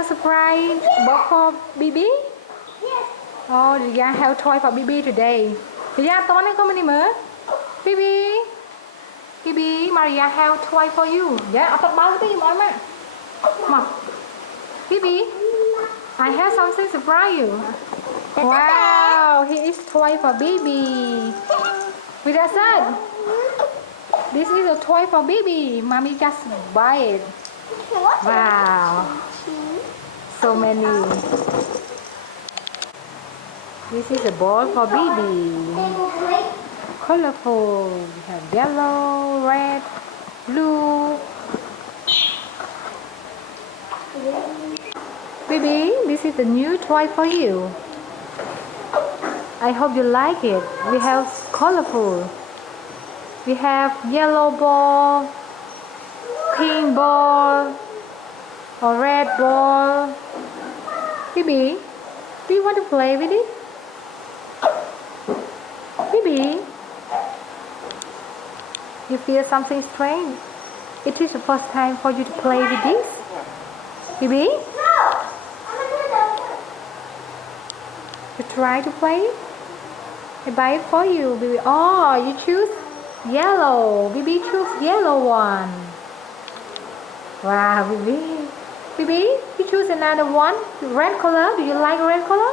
have surprise box for Bibi? Yes. Oh, do you have toy for Bibi today? Do you toy này không mở? Bibi, Bibi, Maria have toy for you. Yeah, ở bao cái gì mọi mà. Mà. Bibi, I have something to surprise you. Wow, here is toy for Bibi. With that said, this is a toy for Bibi. Mommy just buy it. Wow, so many. This is a ball for Bibi. Colorful. We have yellow, red, blue. Bibi, this is a new toy for you. I hope you like it. We have colorful. We have yellow ball, pink ball, or red ball. Bibi, do you want to play with it? Bibi, you feel something strange? It is the first time for you to play with this. Bibi, you try to play? I buy it for you, Bibi. Oh, you choose yellow. Bibi choose yellow one. Wow, Bibi. Bibi, you choose another one. Red color. Do you like red color?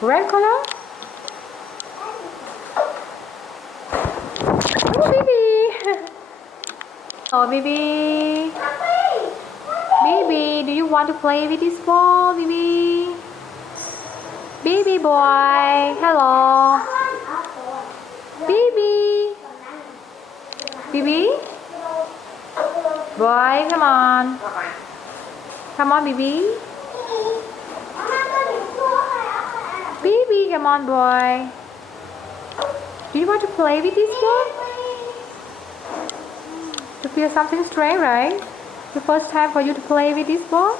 Red color? Oh, Bibi. Oh, Bibi. Bibi, do you want to play with this ball, Bibi? Bibi boy, hello. Bibi. Bibi. Boy, come on. Come on, Bibi. Bibi, come on, boy. Do you want to play with this ball? You feel something strange, right? The first time for you to play with this ball?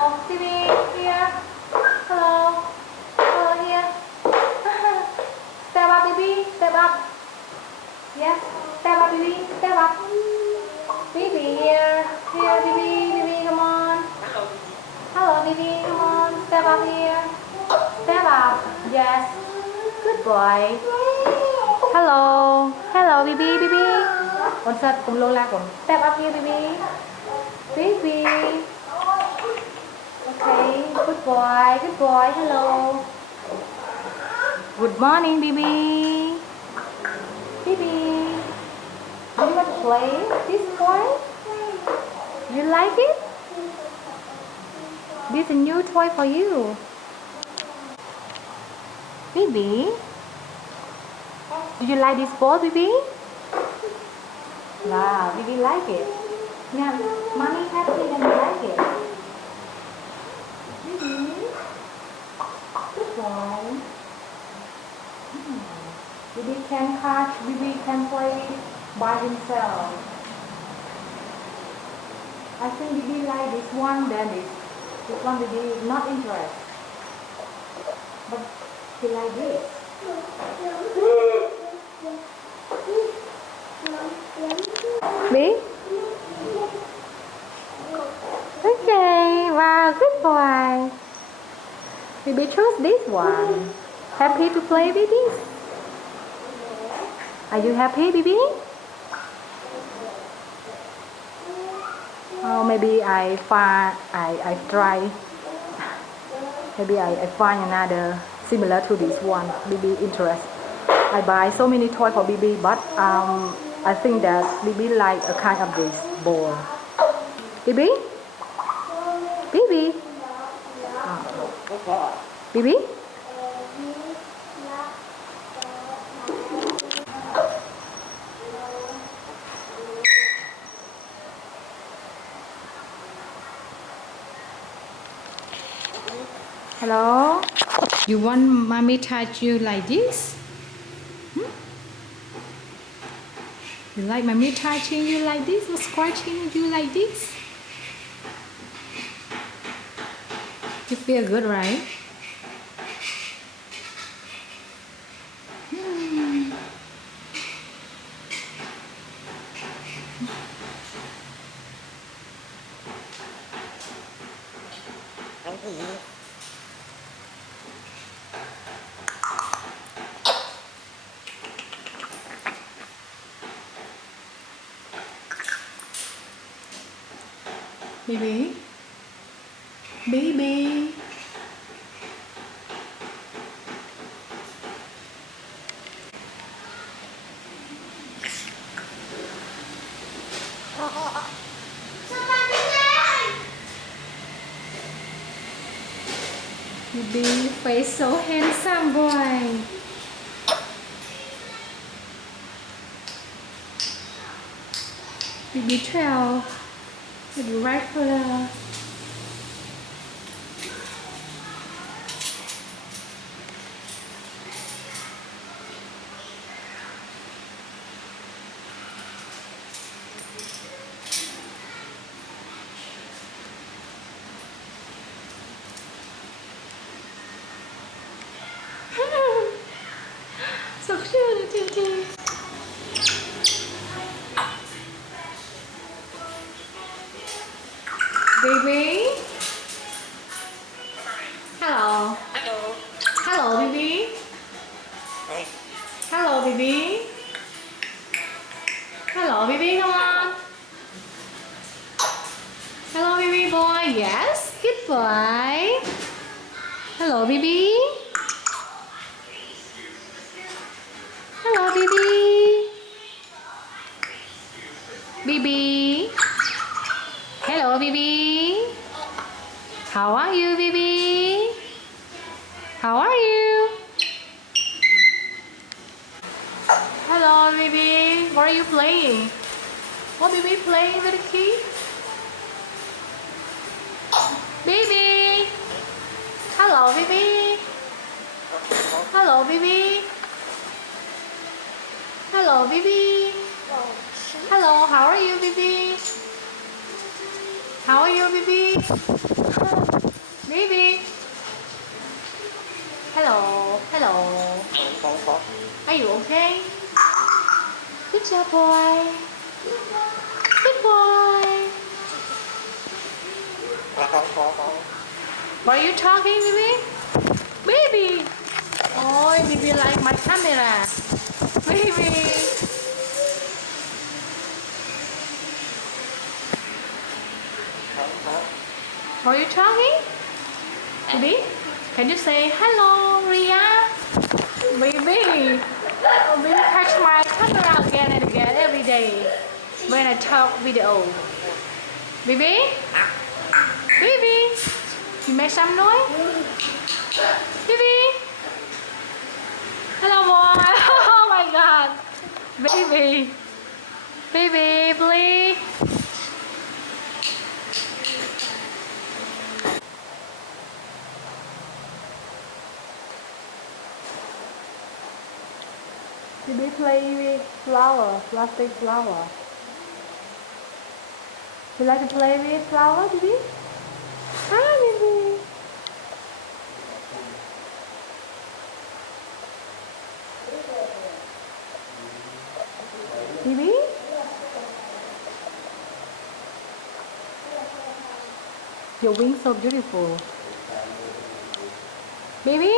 Oh, Bibi, here. Hello. Hello, here. Step up, Bibi. Step up. Yeah. Step up, Bibi. Step up. Bibi, here. Here, Bibi. Bibi, come on. Hello, Bibi. Come on. Step up here. Step up. Yes. Good boy. Hello. Hello, Bibi. Bibi. Con sật cùng lô la cùng. Step up here, Bibi. Bibi. Okay, good boy, good boy, hello. Good morning, Bibi. Bibi, do you want to play this toy? You like it? This is a new toy for you. Bibi, do you like this ball, Bibi? Wow, Bibi like it. Now, mommy happy and like it. Good boy. Bibi can catch, Bibi can play by himself. I think Bibi like this one than this one Bibi is not interested. But he like this. Bibi? Okay, wow, good boy. Bibi chose this one. Happy to play with this? Are you happy, Bibi? Oh, maybe I try. Maybe I find another similar to this one. Bibi interest. I buy so many toys for Bibi, but I think that Bibi like a kind of this ball. Bibi? Bibi? Bibi? Hello? You want mommy touch you like this? You like mommy touching you like this or scratching you like this? You feel good, right? Bibi, Bibi. Bibi face so handsome boy. Bibi 12 with the right color. So cute, Titi. Baby. Hello. Hello. Hello, Bibi. Hey. Hello, Bibi. Hello, Bibi. Come on. Hello, Bibi boy. Yes, good boy. Hello, Bibi. Hello, Bibi. Bibi. Hello, Bibi. How are you, Bibi? How are you? Hello, Bibi. What are you playing? What Bibi playing with the key? Bibi. Hello, Bibi. Hello, Bibi. Hello, Bibi. Hello, how are you, Bibi? How are you, Bibi? Bibi. Hello, hello. Are you okay? Good job, boy. Good boy. What are you talking, Bibi? Baby. Oh, Bibi like my camera. Baby. What are you talking? Bibi? Can you say hello, Ria? Baby. Oh, Bibi catch my camera again and again every day when I talk video. Bibi? Bibi? You make some noise? Bibi? Hello, boy. Oh my God. Baby. Baby, please. Bibi play with flower, plastic flower. You like to play with flower, Bibi? Hi, Bibi. Bibi? Your wings so beautiful. Bibi?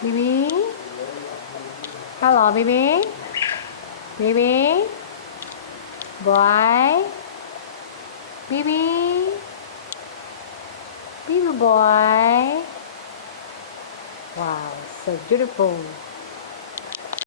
Bibi? Hello, Bibi? Bibi? Boy? Bibi? Bibi boy? Wow, so beautiful.